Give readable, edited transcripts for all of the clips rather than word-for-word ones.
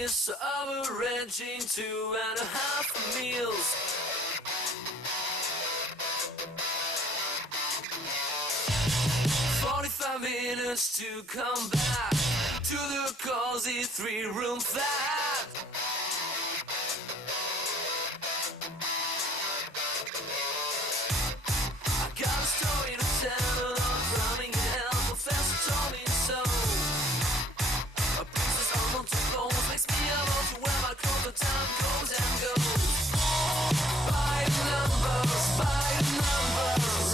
is averaging 2.5 meals. 45 minutes to come back to the cozy 3-room flat. I got a story to tell, I'm drowning in hell, professor told me so. A princess on multiple makes me able to wear my clothes, the time goes and goes. By the numbers,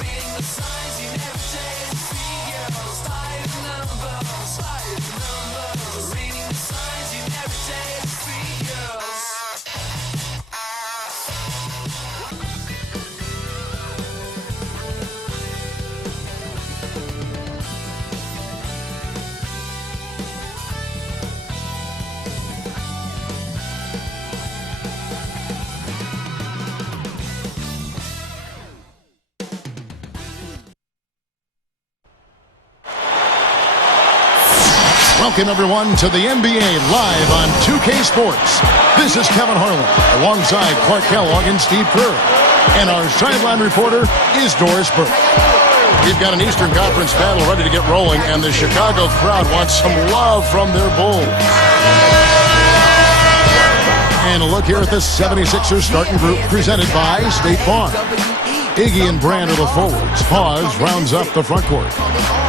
reading the signs you never take figures. By the numbers, reading the signs you never take figures. Welcome, everyone, to the NBA live on 2K Sports. This is Kevin Harlan, alongside Clark Kellogg and Steve Kerr. And our sideline reporter is Doris Burke. We've got an Eastern Conference battle ready to get rolling, and the Chicago crowd wants some love from their Bulls. And a look here at the 76ers starting group presented by State Farm. Iggy and Brand are the forwards. Hawes rounds up the front court.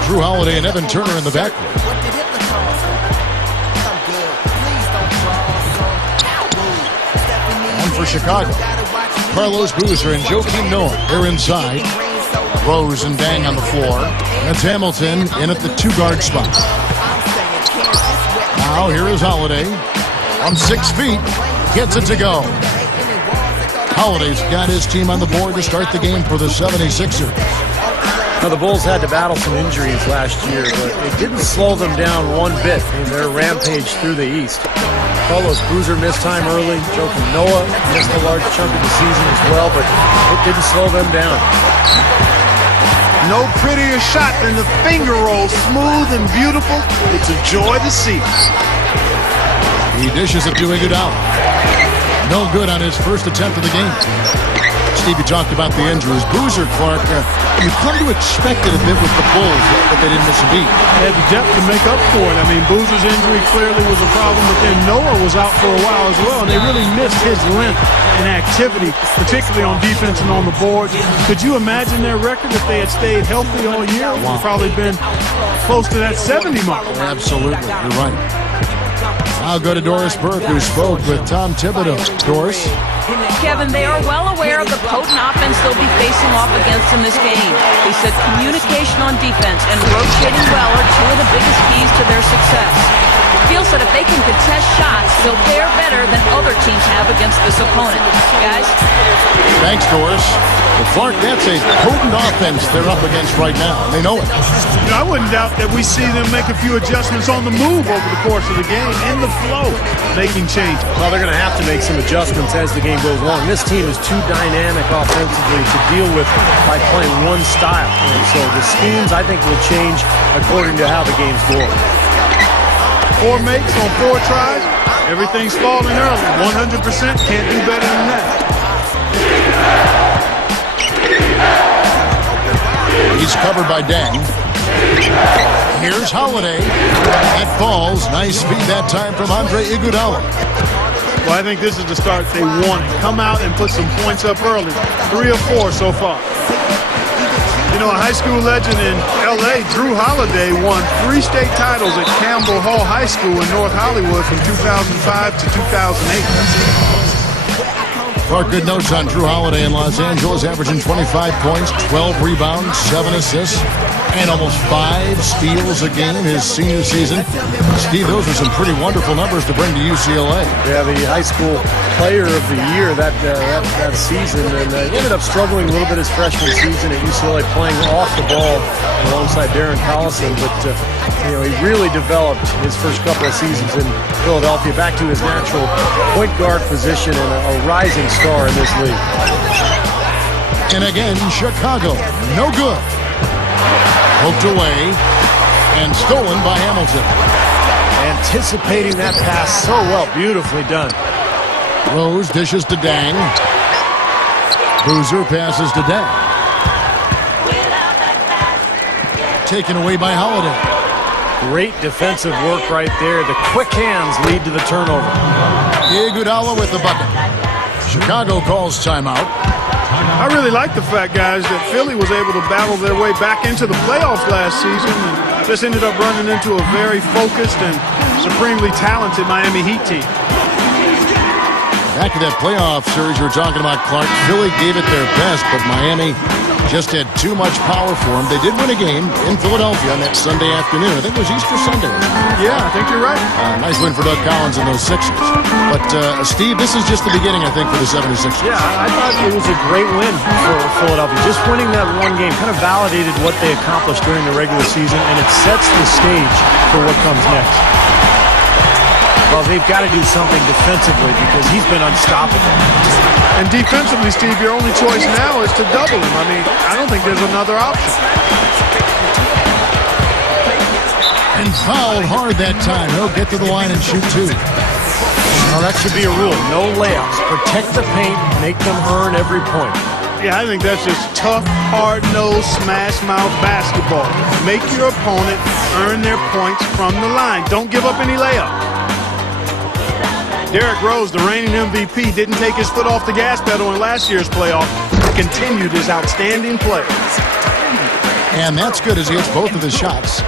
Drew Holiday and Evan Turner in the backcourt. For Chicago, Carlos Boozer and Joakim Noah, they're inside. Rose and Dang on the floor. That's Hamilton in at the 2-guard spot. Now here is Holiday on 6 feet, gets it to go. Holiday's got his team on the board to start the game for the 76ers. Now, the Bulls had to battle some injuries last year, but it didn't slow them down one bit in their rampage through the East. Carlos Boozer missed time early. Joakim Noah missed a large chunk of the season as well, but it didn't slow them down. No prettier shot than the finger roll, smooth and beautiful. It's a joy to see. He dishes it to Iguodala. No good on his first attempt of the game. Steve, you talked about the injuries. Boozer, Clark, you come to expect it a bit with the Bulls, but they didn't miss a beat. They had the depth to make up for it. I mean, Boozer's injury clearly was a problem, but then Noah was out for a while as well, and they really missed his length and activity, particularly on defense and on the boards. Could you imagine their record if they had stayed healthy all year? It would have probably been close to that 70 mark. Absolutely, you're right. I'll go to Doris Burke, who spoke with Tom Thibodeau. Doris? Kevin, they are well aware of the potent offense they'll be facing off against in this game. He said communication on defense and rotating well are two of the biggest keys to their success. Feels that if they can contest shots, they'll fare better than other teams have against this opponent. Guys? Thanks, Doris. Well, Clark, that's a potent offense they're up against right now. They know it. You know, I wouldn't doubt that we see them make a few adjustments on the move over the course of the game, in the flow, making changes. Well, they're going to have to make some adjustments as the game goes along. This team is too dynamic offensively to deal with by playing one style. And so the schemes, I think, will change according to how the game's going. 4 makes on 4 tries. Everything's falling early. 100%. Can't do better than that. He's covered by Dang. Here's Holiday. That falls. Nice speed that time from Andre Iguodala. Well, I think this is the start they wanted. Come out and put some points up early. 3 or 4 so far. You know, a high school legend in L.A., Drew Holiday, won 3 state titles at Campbell Hall High School in North Hollywood from 2005 to 2008. Clark, good notes on Drew Holiday in Los Angeles, averaging 25 points, 12 rebounds, 7 assists, and almost 5 steals a game his senior season. Steve, those are some pretty wonderful numbers to bring to UCLA. Yeah, the high school player of the year that season, and he ended up struggling a little bit his freshman season at UCLA, playing off the ball alongside Darren Collison, but you know, he really developed his first couple of seasons in Philadelphia back to his natural point guard position and a rising star in this league. And again, Chicago, no good. Poked away and stolen by Hamilton. Anticipating that pass so well. Beautifully done. Rose dishes to Dang. Boozer passes to Dang. Taken away by Holiday. Great defensive work right there. The quick hands lead to the turnover. Iguodala with the bucket. Chicago calls timeout. I really like the fact, guys, that Philly was able to battle their way back into the playoffs last season and just ended up running into a very focused and supremely talented Miami Heat team. Back to that playoff series you were talking about, Clark. Philly gave it their best, but Miami just had too much power for them. They did win a game in Philadelphia on that Sunday afternoon. I think it was Easter Sunday. Yeah, I think you're right. Nice win for Doug Collins and those Sixers. But, Steve, this is just the beginning, I think, for the 76ers. Yeah, I thought it was a great win for Philadelphia. Just winning that one game kind of validated what they accomplished during the regular season, and it sets the stage for what comes next. Well, they've got to do something defensively because he's been unstoppable. And defensively, Steve, your only choice now is to double him. I mean, I don't think there's another option. And fouled hard that time. He'll get to the line and shoot two. Well, that should be a rule. No layups. Protect the paint. Make them earn every point. Yeah, I think that's just tough, hard-nosed, smash-mouth basketball. Make your opponent earn their points from the line. Don't give up any layup. Derrick Rose, the reigning MVP, didn't take his foot off the gas pedal in last year's playoff. Continued his outstanding play. And that's good as he hits both of his shots.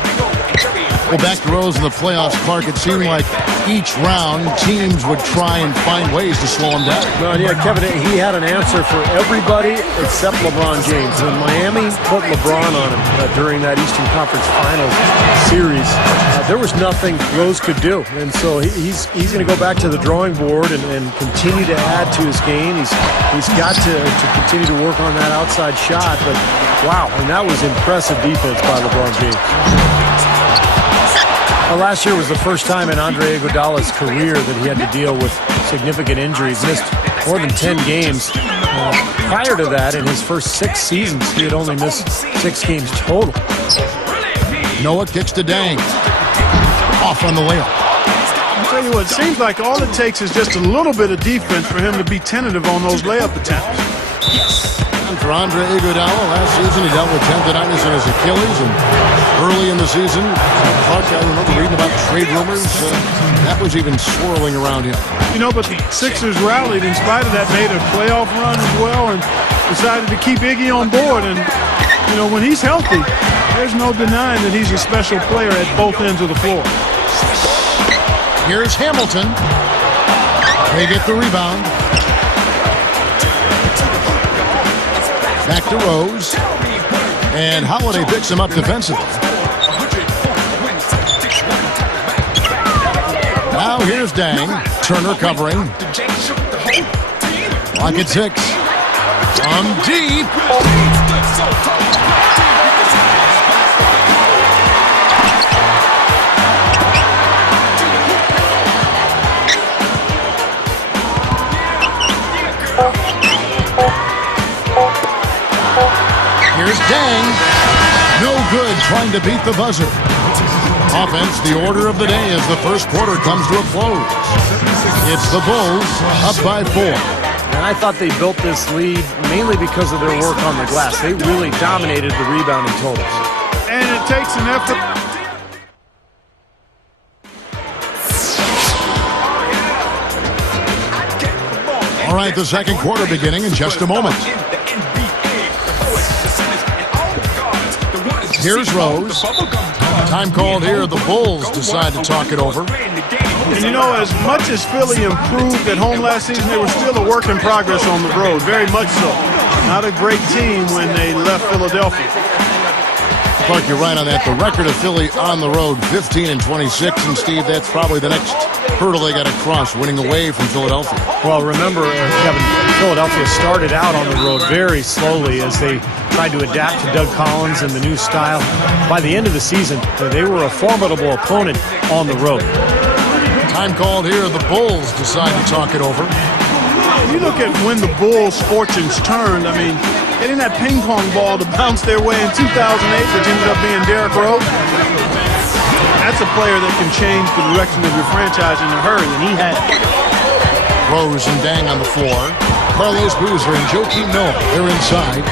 Well, back to Rose in the playoffs, Clark, it seemed like each round teams would try and find ways to slow him down. Well, yeah, Kevin, he had an answer for everybody except LeBron James. When Miami put LeBron on him during that Eastern Conference Finals series, there was nothing Rose could do. And so he's going to go back to the drawing board and continue to add to his game. He's got to continue to work on that outside shot. But, wow, and that was impressive defense by LeBron James. Last year was the first time in Andre Iguodala's career that he had to deal with significant injuries. Missed more than 10 games. Prior to that, in his first 6 seasons, he had only missed 6 games total. Noah kicks to Dang. Off on the layup. I'll tell you what, it seems like all it takes is just a little bit of defense for him to be tentative on those layup attempts. And for Andre Iguodala, last season he dealt with tendonitis in his Achilles, and early in the season, Clark, I remember reading about trade rumors. That was even swirling around him. You know, but the Sixers rallied in spite of that, made a playoff run as well, and decided to keep Iggy on board. And, you know, when he's healthy, there's no denying that he's a special player at both ends of the floor. Here's Hamilton. They get the rebound. Back to Rose. And Holiday picks him up defensively. Now here's Dang. Turner covering. Lock at 6. From deep. Here's Dang. No good trying to beat the buzzer. Offense, the order of the day as the first quarter comes to a close. It's the Bulls up by 4. And I thought they built this lead mainly because of their work on the glass. They really dominated the rebounding totals. And it takes an effort. All right, the second quarter beginning in just a moment. Here's Rose. Time called here. The Bulls decide to talk it over. And you know, as much as Philly improved at home last season, they were still a work in progress on the road. Very much so. Not a great team when they left Philadelphia. Clark, you're right on that. The record of Philly on the road, 15-26. And Steve, that's probably the next hurdle they got to cross, winning away from Philadelphia. Well, remember, Kevin, Philadelphia started out on the road very slowly as they tried to adapt to Doug Collins and the new style. By the end of the season, they were a formidable opponent on the road. Time called here. The Bulls decide to talk it over. You look at when the Bulls' fortunes turned. I mean, getting that ping pong ball to bounce their way in 2008, which ended up being Derrick Rose. That's that's a player that can change the direction of your franchise in a hurry, and he has. Rose and Dang on the floor. Carlos Boozer and Joakim Noah, they're inside.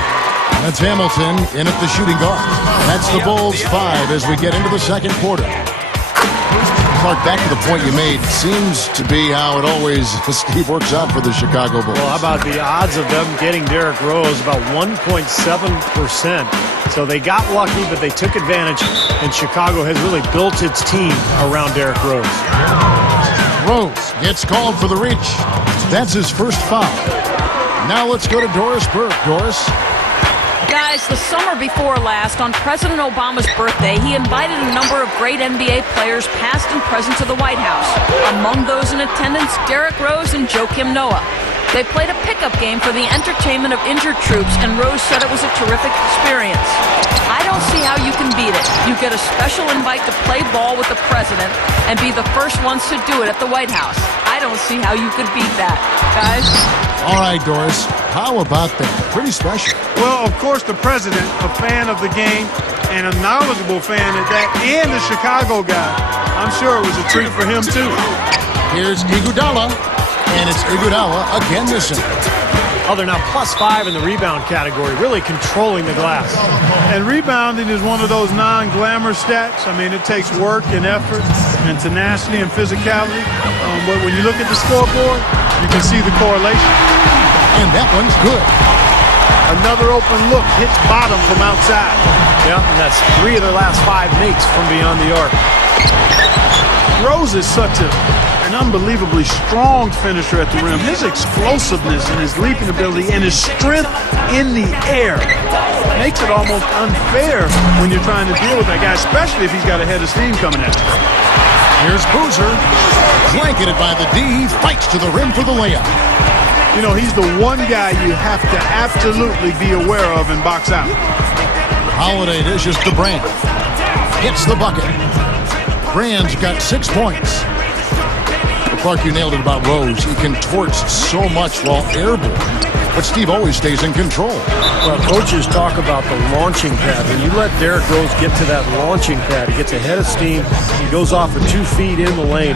That's Hamilton in at the shooting guard. That's the Bulls 5 as we get into the second quarter. Clark, back to the point you made, seems to be how it always, Steve, works out for the Chicago Bulls. Well, how about the odds of them getting Derrick Rose? About 1.7%. So they got lucky, but they took advantage, and Chicago has really built its team around Derrick Rose. Rose gets called for the reach. That's his first foul. Now let's go to Doris Burke. Doris? Guys, the summer before last, on President Obama's birthday, he invited a number of great NBA players, past and present, to the White House. Among those in attendance, Derrick Rose and Joakim Noah. They played a pickup game for the entertainment of injured troops, and Rose said it was a terrific experience. I don't see how you can beat it. You get a special invite to play ball with the president and be the first ones to do it at the White House. I don't see how you could beat that, guys. All right, Doris, how about that? Pretty special. Well, of course, the president, a fan of the game and a knowledgeable fan at that, and a Chicago guy. I'm sure it was a treat for him, too. Here's Iguodala, and it's Iguodala again this inning. Oh, they're now +5 in the rebound category, really controlling the glass. And rebounding is one of those non-glamour stats. I mean, it takes work and effort and tenacity and physicality. But when you look at the scoreboard, you can see the correlation. And that one's good. Another open look, hits bottom from outside. Yeah, and that's 3 of their last 5 makes from beyond the arc. Rose is such an unbelievably strong finisher at the rim. His explosiveness and his leaping ability and his strength in the air makes it almost unfair when you're trying to deal with that guy, especially if he's got a head of steam coming at you. Here's Boozer, blanketed by the D. He fights to the rim for the layup. You know, he's the one guy you have to absolutely be aware of and box out. Holiday dishes to Brand. Hits the bucket. Brand's got 6 points. Clark, you nailed it about Rose. He contorts so much while airborne, but Steve always stays in control. Well, coaches talk about the launching pad. When you let Derrick Rose get to that launching pad, he gets a head of steam, he goes off with 2 feet in the lane.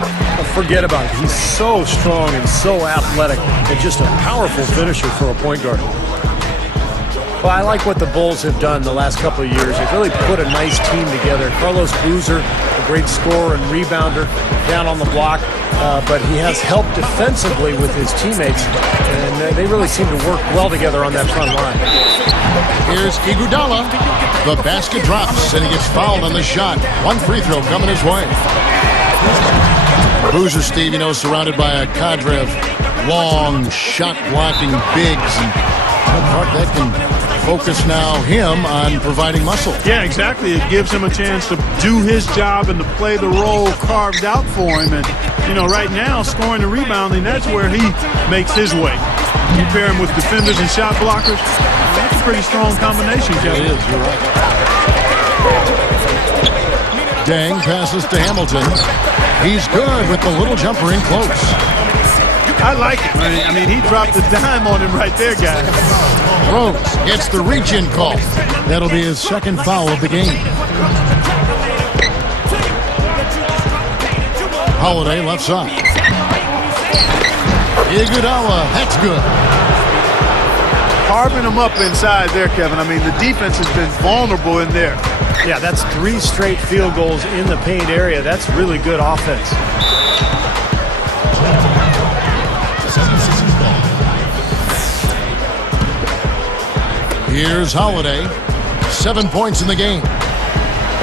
Forget about it. He's so strong and so athletic and just a powerful finisher for a point guard. Well, I like what the Bulls have done the last couple of years. They've really put a nice team together. Carlos Boozer, a great scorer and rebounder, down on the block. But he has helped defensively with his teammates, and they really seem to work well together on that front line. Here's Iguodala. The basket drops, and he gets fouled on the shot. 1 free throw coming his way. Boozer, Steve, surrounded by a cadre of long, shot-blocking bigs. And that can focus now him on providing muscle. Yeah, exactly. It gives him a chance to do his job and to play the role carved out for him. And, right now, scoring and rebounding, that's where he makes his way. You pair him with defenders and shot blockers, that's a pretty strong combination, Kevin. It is, you're right. Dang passes to Hamilton. He's good with the little jumper in close. I like it. I mean, he dropped the dime on him right there, guys. Rose gets the reach-in call. That'll be his second foul of the game. Holiday left side. Iguodala, that's good. Carving him up inside there, Kevin. I mean, the defense has been vulnerable in there. Yeah, that's 3 straight field goals in the paint area. That's really good offense. Here's Holiday. 7 points in the game.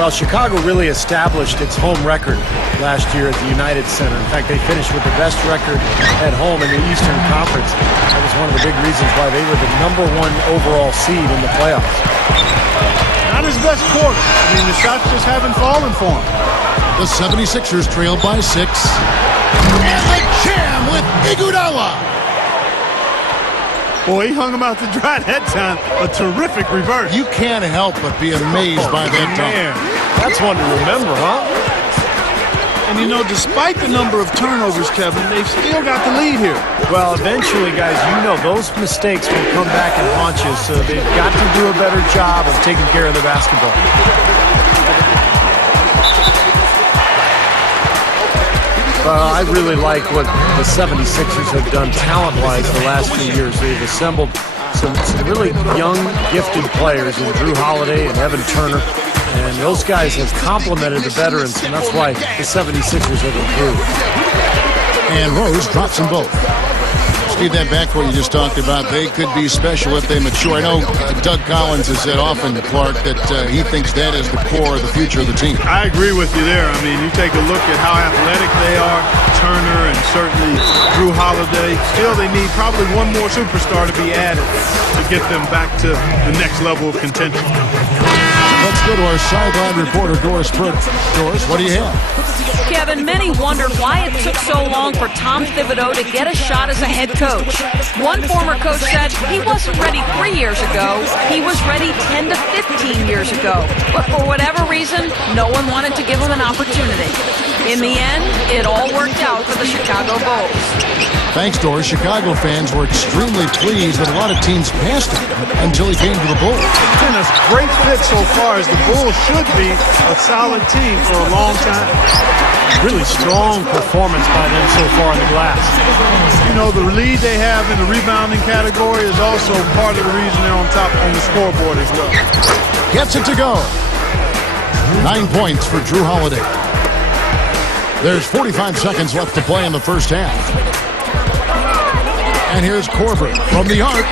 Well, Chicago really established its home record last year at the United Center. In fact, they finished with the best record at home in the Eastern Conference. That was one of the big reasons why they were the #1 overall seed in the playoffs. Not his best quarter. I mean, the shots just haven't fallen for him. The 76ers trailed by 6. And the jam with Iguodala. Boy, he hung him out to dry that time. A terrific reverse. You can't help but be amazed by that dunk. Man. That's one to remember, huh? And, despite the number of turnovers, Kevin, they've still got the lead here. Well, eventually, guys, those mistakes will come back and haunt you, so they've got to do a better job of taking care of the basketball. I really like what the 76ers have done talent-wise the last few years. They've assembled some really young, gifted players in Drew Holiday and Evan Turner. And those guys have complemented the veterans, and that's why the 76ers have improved. And Rose drops them both. Steve, that backcourt you just talked about, they could be special if they mature. I know Doug Collins has said often, Clark, that he thinks that is the core of the future of the team. I agree with you there. I mean, you take a look at how athletic they are, Turner and certainly Drew Holiday. Still, they need probably one more superstar to be added to get them back to the next level of contention. Let's go to our sideline reporter, Doris Burke. Doris, what do you have? Kevin, many wondered why it took so long for Tom Thibodeau to get a shot as a head coach. One former coach said he wasn't ready 3 years ago. He was ready 10 to 15 years ago. But for whatever reason, no one wanted to give him an opportunity. In the end, it all worked out for the Chicago Bulls. Thanks, Doris. Chicago fans were extremely pleased that a lot of teams passed him until he came to the Bulls. It's been a great fit so far, as the Bulls should be a solid team for a long time. Really strong performance by them so far in the glass. You know, the lead they have in the rebounding category is also part of the reason they're on top on the scoreboard as well. Gets it to go. 9 points for Drew Holiday. There's 45 seconds left to play in the first half. And here's Korver from the arc.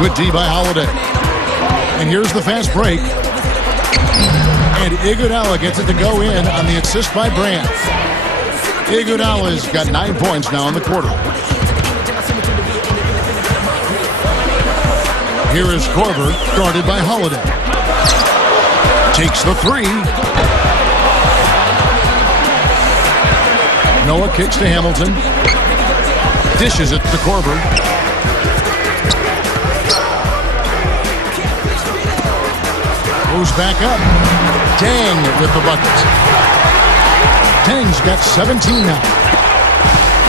Good D by Holiday. And here's the fast break. And Iguodala gets it to go in on the assist by Brand. Iguodala's got 9 points now in the quarter. Here is Korver, guarded by Holiday. Takes the three. Noah kicks to Hamilton. Dishes it to Korver. Goes back up. Tang with the bucket. Tang's got 17 now.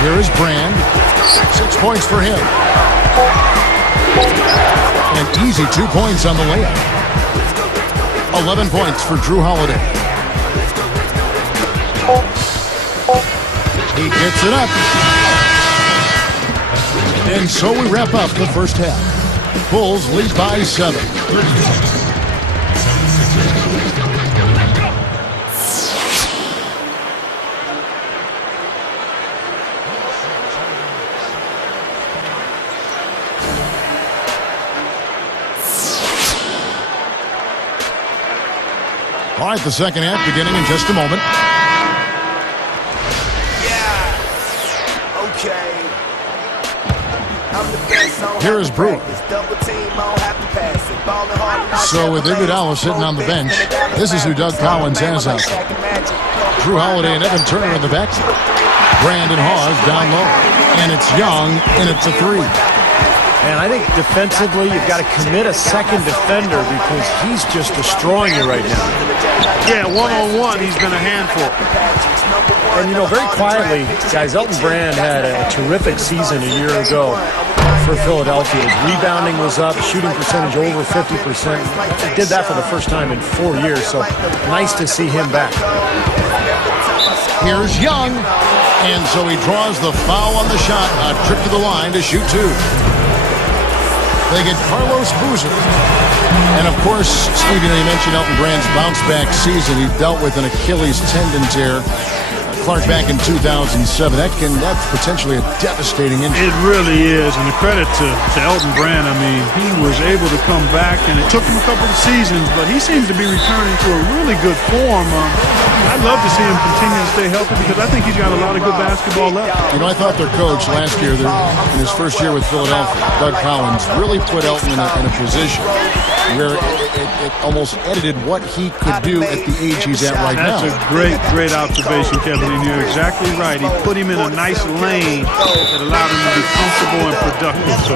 Here is Brand. 6 points for him. An easy 2 points on the layup. 11 points for Drew Holiday. He gets it up. And so we wrap up the first half. Bulls lead by 7. All right, the second half beginning in just a moment. Yeah. Okay. I'm the best on Here is Brewer. double team on happy pass it. Ballin' hard and So with Iguodala sitting on the bench, this is who Doug Collins has out there. Drew Holiday and Evan Turner in the backcourt. Brandon Hawes down low. And it's Young, and it's a three. And I think defensively, you've got to commit a second defender because he's just destroying you right now. Yeah, one-on-one, he's been a handful. And, you know, very quietly, guys, Elton Brand had a terrific season a year ago for Philadelphia. His rebounding was up, shooting percentage over 50%. He did that for the first time in 4 years, so nice to see him back. Here's Young. And so he draws the foul on the shot. A trip to the line to shoot two. They get Carlos Boozer. And, of course, Steve, you mentioned Elton Brand's bounce-back season. He dealt with an Achilles tendon tear. Clark back in 2007. That's potentially a devastating injury. It really is, and the credit to Elton Brand. I mean, he was able to come back, and it took him a couple of seasons, but he seems to be returning to a really good form. I'd love to see him continue to stay healthy because I think he's got a lot of good basketball left. You know, I thought their coach last year, in his first year with Philadelphia, Doug Collins, really put Elton in a position where it almost edited what he could do at the age he's at right now. That's a great observation, Kevin. And you're exactly right. He put him in a nice lane that allowed him to be comfortable and productive. So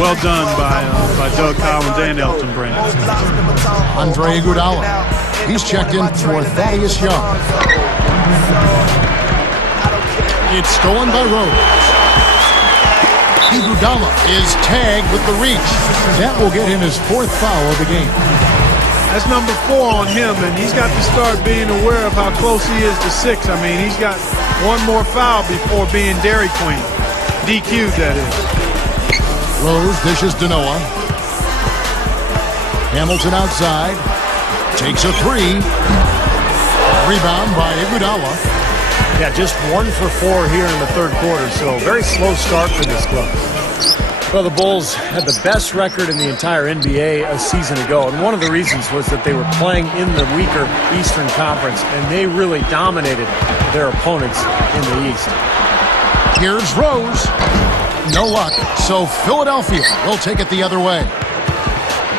well done by Doug Collins and Elton Brand. Andre Iguodala. He's checked in for Thaddeus Young. It's stolen by Rose. Iguodala is tagged with the reach. That will get him his 4th foul of the game. That's number 4 on him, and he's got to start being aware of how close he is to 6. I mean, he's got One more foul before being Dairy Queen. DQ'd, that is. Rose dishes to Noah. Hamilton outside. Takes a three. Rebound by Iguodala. Yeah, just 1 for 4 here in the third quarter, so very slow start for this club. Well, the Bulls had the best record in the entire NBA a season ago, and one of the reasons was that they were playing in the weaker Eastern Conference, and they really dominated their opponents in the East. Here's Rose. No luck, so Philadelphia will take it the other way.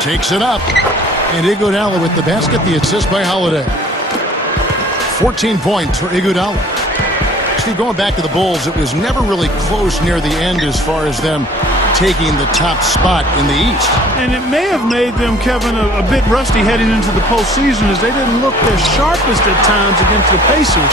Takes it up, and Iguodala with the basket, the assist by Holiday. 14 points for Iguodala. Steve, going back to the Bulls, it was never really close near the end as far as them taking the top spot in the East. And it may have made them, Kevin, a bit rusty heading into the postseason as they didn't look their sharpest at times against the Pacers,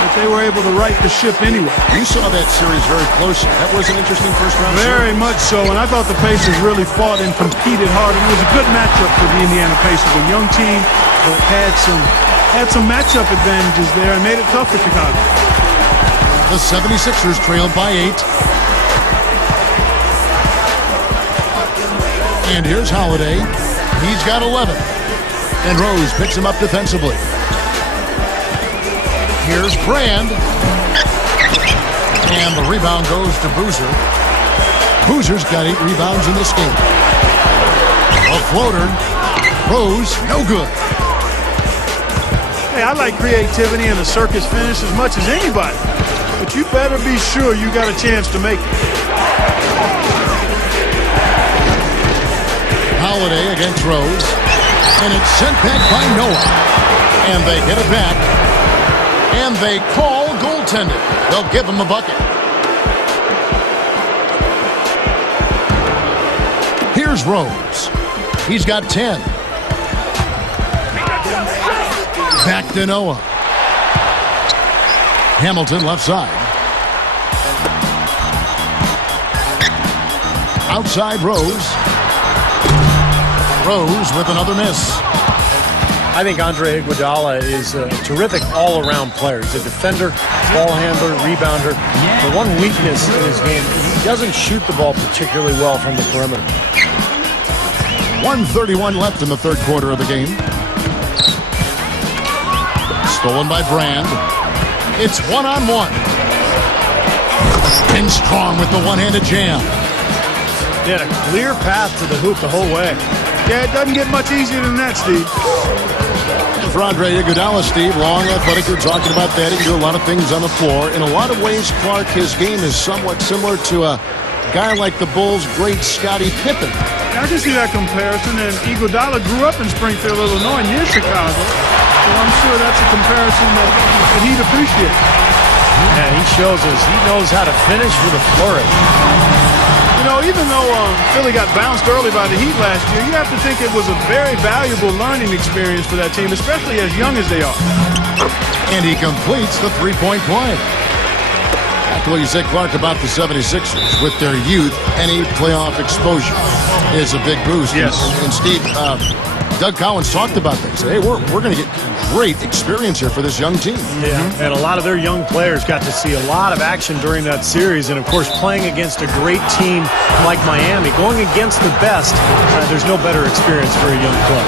but they were able to right the ship anyway. You saw that series very closely. That was an interesting first-round series. Very much so, and I thought the Pacers really fought and competed hard, and it was a good matchup for the Indiana Pacers. A young team that had some matchup advantages there and made it tough for Chicago. The 76ers trailed by 8. And here's Holiday. He's got 11. And Rose picks him up defensively. Here's Brand. And the rebound goes to Boozer. Boozer's got 8 rebounds in this game. A floater. Rose, no good. Hey, I like creativity and a circus finish as much as anybody. But you better be sure you got a chance to make it. Holiday against Rose. And it's sent back by Noah. And they get it back. And they call goaltending. They'll give him a bucket. Here's Rose. He's got 10. Back to Noah. Hamilton left side. Outside Rose. Rose with another miss. I think Andre Iguodala is a terrific all-around player. He's a defender, ball handler, rebounder. The one weakness in his game, he doesn't shoot the ball particularly well from the perimeter. 1:31 left in the third quarter of the game. Stolen by Brand. It's one-on-one. And Strong with the one-handed jam. He had a clear path to the hoop the whole way. Yeah, it doesn't get much easier than that, Steve. For Andre Iguodala, Steve, long athletic, you're talking about that. He can do a lot of things on the floor. In a lot of ways, Clark, his game is somewhat similar to a guy like the Bulls' great Scottie Pippen. I can see that comparison, and Iguodala grew up in Springfield, Illinois, near Chicago. So I'm sure that's a comparison that he'd appreciate. And he shows us he knows how to finish with a flourish. You know, even though Philly got bounced early by the Heat last year, you have to think it was a very valuable learning experience for that team, especially as young as they are. And he completes the three-point play. After what you said, Clark, about the 76ers, with their youth, any playoff exposure is a big boost. Yes. And Steve, Doug Collins talked about this. Hey, we're going to get great experience here for this young team. Yeah, and a lot of their young players got to see a lot of action during that series. And, of course, playing against a great team like Miami, going against the best, there's no better experience for a young club.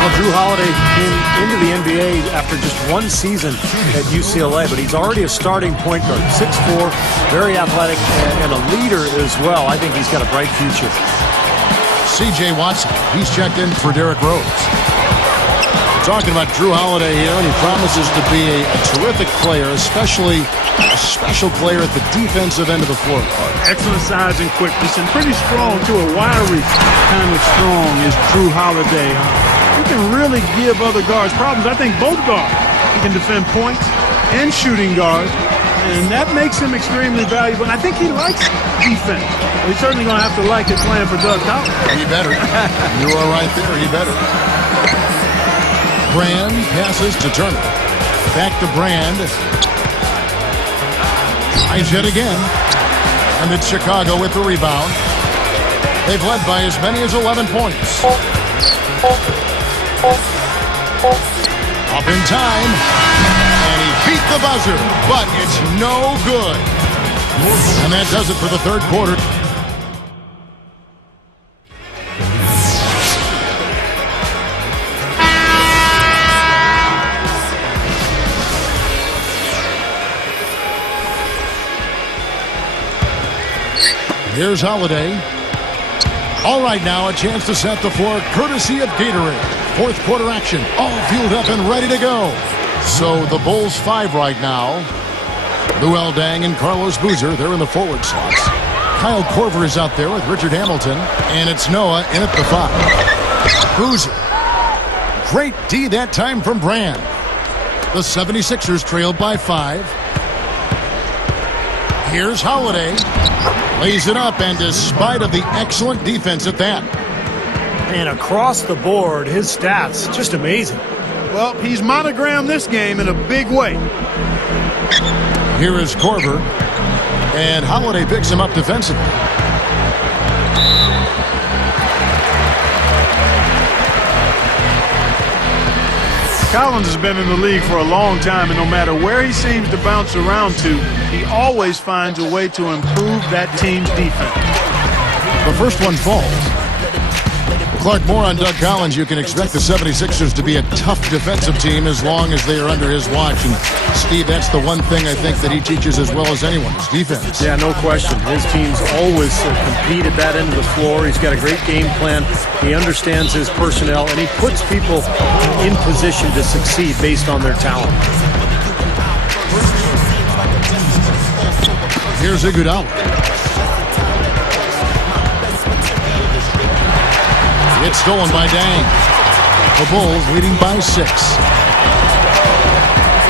Well, Drew Holiday came into the NBA after just one season at UCLA, but he's already a starting point guard, 6'4", very athletic, and a leader as well. I think he's got a bright future. C.J. Watson, he's checked in for Derrick Rose. Talking about Drew Holiday here, and he promises to be a terrific player, especially a special player at the defensive end of the floor. Excellent size and quickness, and pretty strong, too. A wiry kind of strong is Drew Holiday. He can really give other guards problems. I think both guards. He can defend points and shooting guards, and that makes him extremely valuable. And I think he likes defense. He's certainly going to have to like it playing for Doug Collins. He better. You are right there. He better. Brand passes to Turner. Back to Brand. Nice hit again. And it's Chicago with the rebound. They've led by as many as 11 points. Up in time. And he beat the buzzer, but it's no good. And that does it for the third quarter. Here's Holiday. All right, now a chance to set the floor courtesy of Derick. Fourth quarter action, all fueled up and ready to go. So the Bulls 5 right now. Luol Deng and Carlos Boozer, they're in the forward slots. Kyle Korver is out there with Richard Hamilton. And it's Noah in at the 5. Boozer. Great D that time from Brand. The 76ers trailed by 5. Here's Holiday. Lays it up, and despite of the excellent defense at that. And across the board, his stats, just amazing. Well, he's monogrammed this game in a big way. Here is Korver, and Holiday picks him up defensively. Collins has been in the league for a long time, and no matter where he seems to bounce around to, he always finds a way to improve that team's defense. The first one falls. Clark, more on Doug Collins. You can expect the 76ers to be a tough defensive team as long as they are under his watch. And, Steve, that's the one thing I think that he teaches as well as anyone, is defense. Yeah, no question. His teams always compete at that end of the floor. He's got a great game plan. He understands his personnel, and he puts people in position to succeed based on their talent. Here's Iguodala. It's stolen by Deng. The Bulls leading by 6.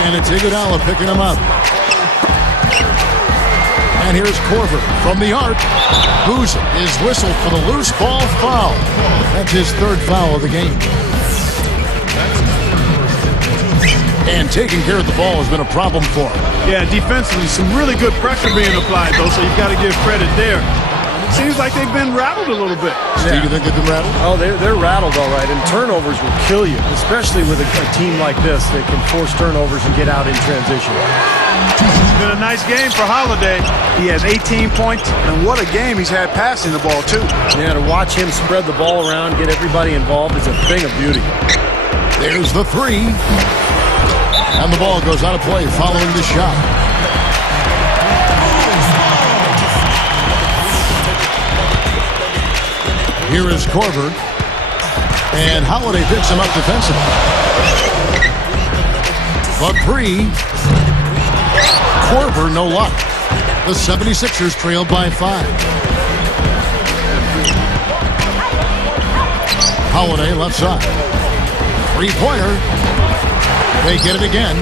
And it's Iguodala picking him up. And here's Korver from the arc. Boozer is whistled for the loose ball foul. That's his third foul of the game. And taking care of the ball has been a problem for him. Yeah, defensively, some really good pressure being applied, though, so you've got to give credit there. Seems like they've been rattled a little bit. Steve, you think they've been rattled? Oh, they're rattled all right, and turnovers will kill you, especially with a team like this that can force turnovers and get out in transition. It's been a nice game for Holiday. He has 18 points, and what a game he's had passing the ball, too. Yeah, to watch him spread the ball around, get everybody involved is a thing of beauty. There's the 3. And the ball goes out of play following the shot. Here is Korver. And Holiday picks him up defensively. The 3. Korver, no luck. The 76ers trailed by 5. Holiday left side. Three-pointer. They get it again.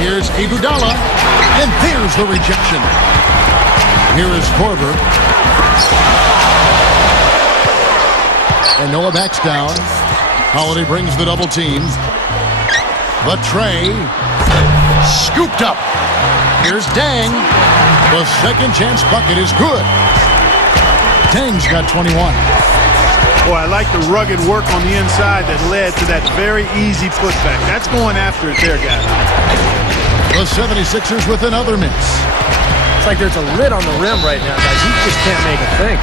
Here's Iguodala. And there's the rejection. Here is Korver. And Noah backs down. Holiday brings the double team. The tray. Scooped up. Here's Deng. The second chance bucket is good. Deng's got 21. Boy, I like the rugged work on the inside that led to that very easy putback. That's going after it there, guys. The 76ers with another miss. It's like there's a lid on the rim right now, guys. He just can't make a thing.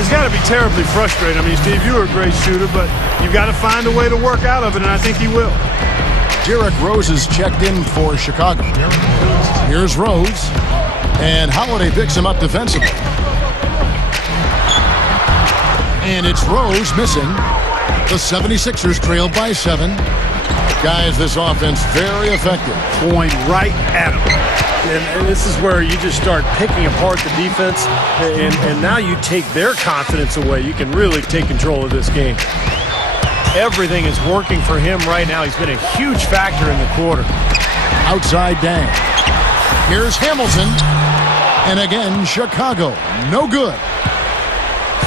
It's got to be terribly frustrating. I mean, Steve, you're a great shooter, but you've got to find a way to work out of it, and I think he will. Derrick Rose is checked in for Chicago. Here's Rose. And Holiday picks him up defensively. And it's Rose missing. The 76ers trailed by 7. Guys, this offense very effective. Point right at him. And this is where you just start picking apart the defense, and now you take their confidence away. You can really take control of this game. Everything is working for him right now. He's been a huge factor in the quarter. Outside Deng. Here's Hamilton. And again, Chicago. No good.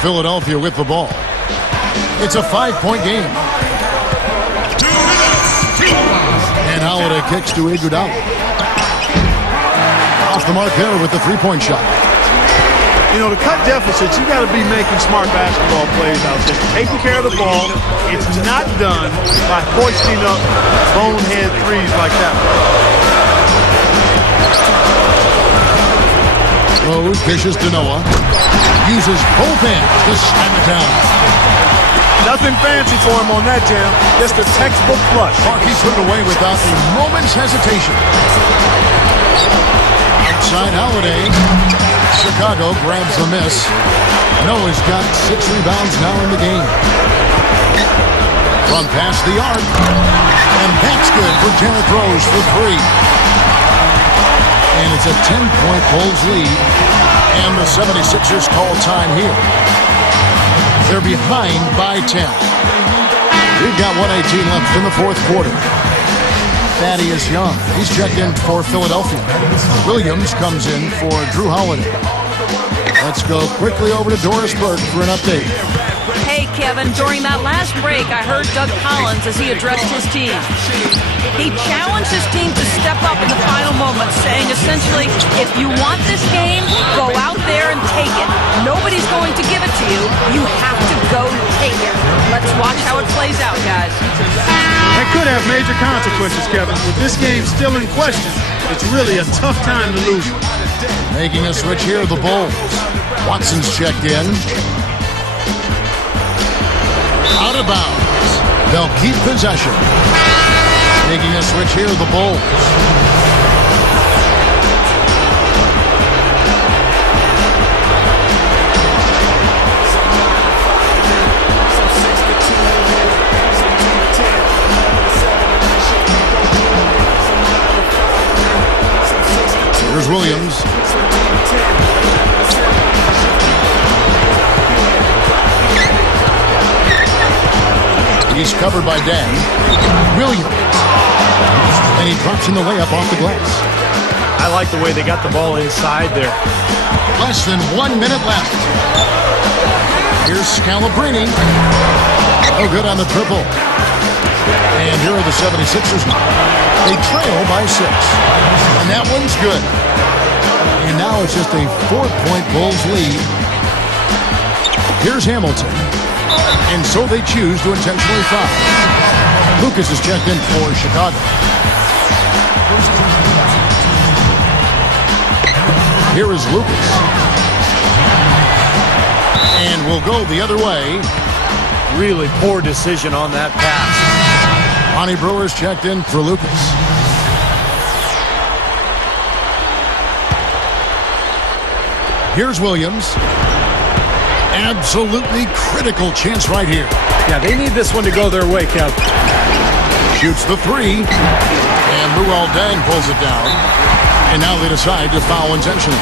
Philadelphia with the ball. It's a 5-point game. And Holiday kicks to Iguodala. Off the mark there with the three-point shot. You know, to cut deficits, you got to be making smart basketball plays out there. Taking care of the ball. It's not done by hoisting up bonehead threes like that. Dishes to Noah. Uses both hands to slam it down. Nothing fancy for him on that jam. Just a textbook flush. He put it away without a moment's hesitation. Outside Holiday. Chicago grabs the miss. Noah's got 6 rebounds now in the game. Run past the arc. And that's good for Derick Rose for 3. And it's a 10-point Bulls lead. And the 76ers call time here. They're behind by 10. We've got 1:18 left in the fourth quarter. Thaddeus Young, he's checked in for Philadelphia. Williams comes in for Drew Holiday. Let's go quickly over to Doris Burke for an update. Hey, Kevin, during that last break, I heard Doug Collins as he addressed his team. He challenged his team to step up in the final moments, saying essentially, if you want this game, go out there and take it. Nobody's going to give it to you. You have to go take it. Let's watch how it plays out, guys. That could have major consequences, Kevin. With this game still in question, it's really a tough time to lose. Making a switch here, the Bulls. Watson's checked in. Out of bounds. They'll keep possession. Making a switch here, the Bulls. Here's Williams. He's covered by Dan. Williams. And he drops in the layup off the glass. I like the way they got the ball inside there. Less than 1 minute left. Here's Scalabrine. Oh, good on the triple. And here are the 76ers. They trail by 6. And that one's good. And now it's just a 4-point Bulls lead. Here's Hamilton. And so they choose to intentionally foul. Lucas is checked in for Chicago. Here is Lucas. And we'll go the other way. Really poor decision on that pass. Lonnie Brewer's checked in for Lucas. Here's Williams. Absolutely critical chance right here. Yeah, they need this one to go their way, Kev. Shoots the 3. And Luol Deng pulls it down. And now they decide to foul intentionally.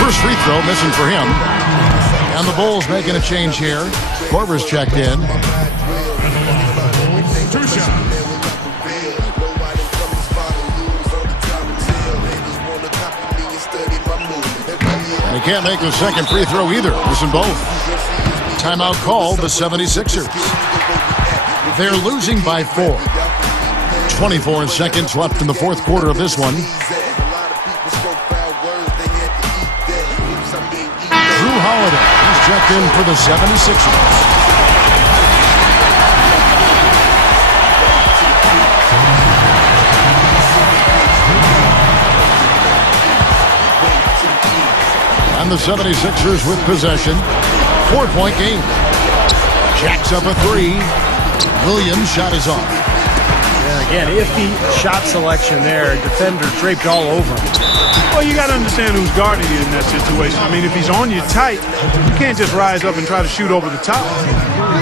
First free throw missing for him. And the Bulls making a change here. Korver's checked in. And he can't make the second free throw either. Missing both. Timeout called the 76ers. They're losing by 4. 24 seconds left in the fourth quarter of this one. Drew Holiday is checked in for the 76ers. And the 76ers with possession. 4-point game. Jacks up a 3. Williams' shot is off. Yeah, again, iffy shot selection there. Defender draped all over him. Well, you got to understand who's guarding you in that situation. I mean, if he's on you tight, you can't just rise up and try to shoot over the top.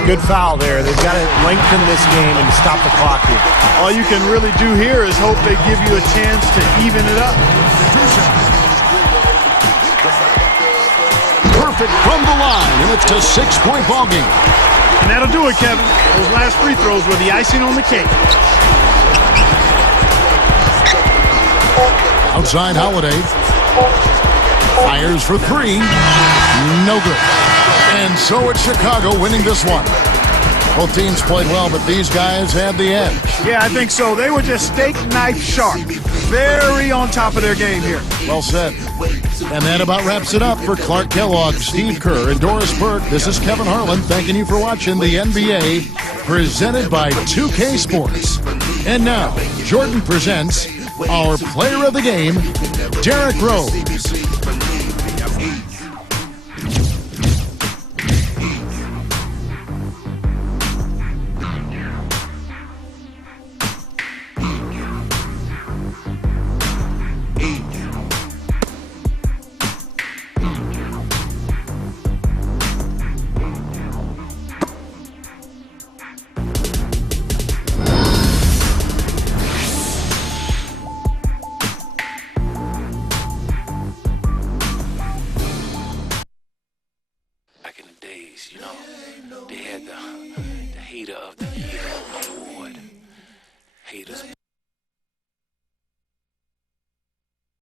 Good foul there. They've got to lengthen this game and stop the clock here. All you can really do here is hope they give you a chance to even it up. Perfect from the line, and it's a 6-point ball game. And that'll do it, Kevin. Those last free throws were the icing on the cake. Outside Holiday. Fires for 3. No good. And so it's Chicago winning this one. Both teams played well, but these guys had the edge. Yeah, I think so. They were just steak knife sharp. Very on top of their game here. Well said. And that about wraps it up for Clark Kellogg, Steve Kerr, and Doris Burke. This is Kevin Harlan thanking you for watching the NBA presented by 2K Sports. And now, Jordan presents our player of the game, Derick Rose. Back in the days, you know, they had the hater of the year.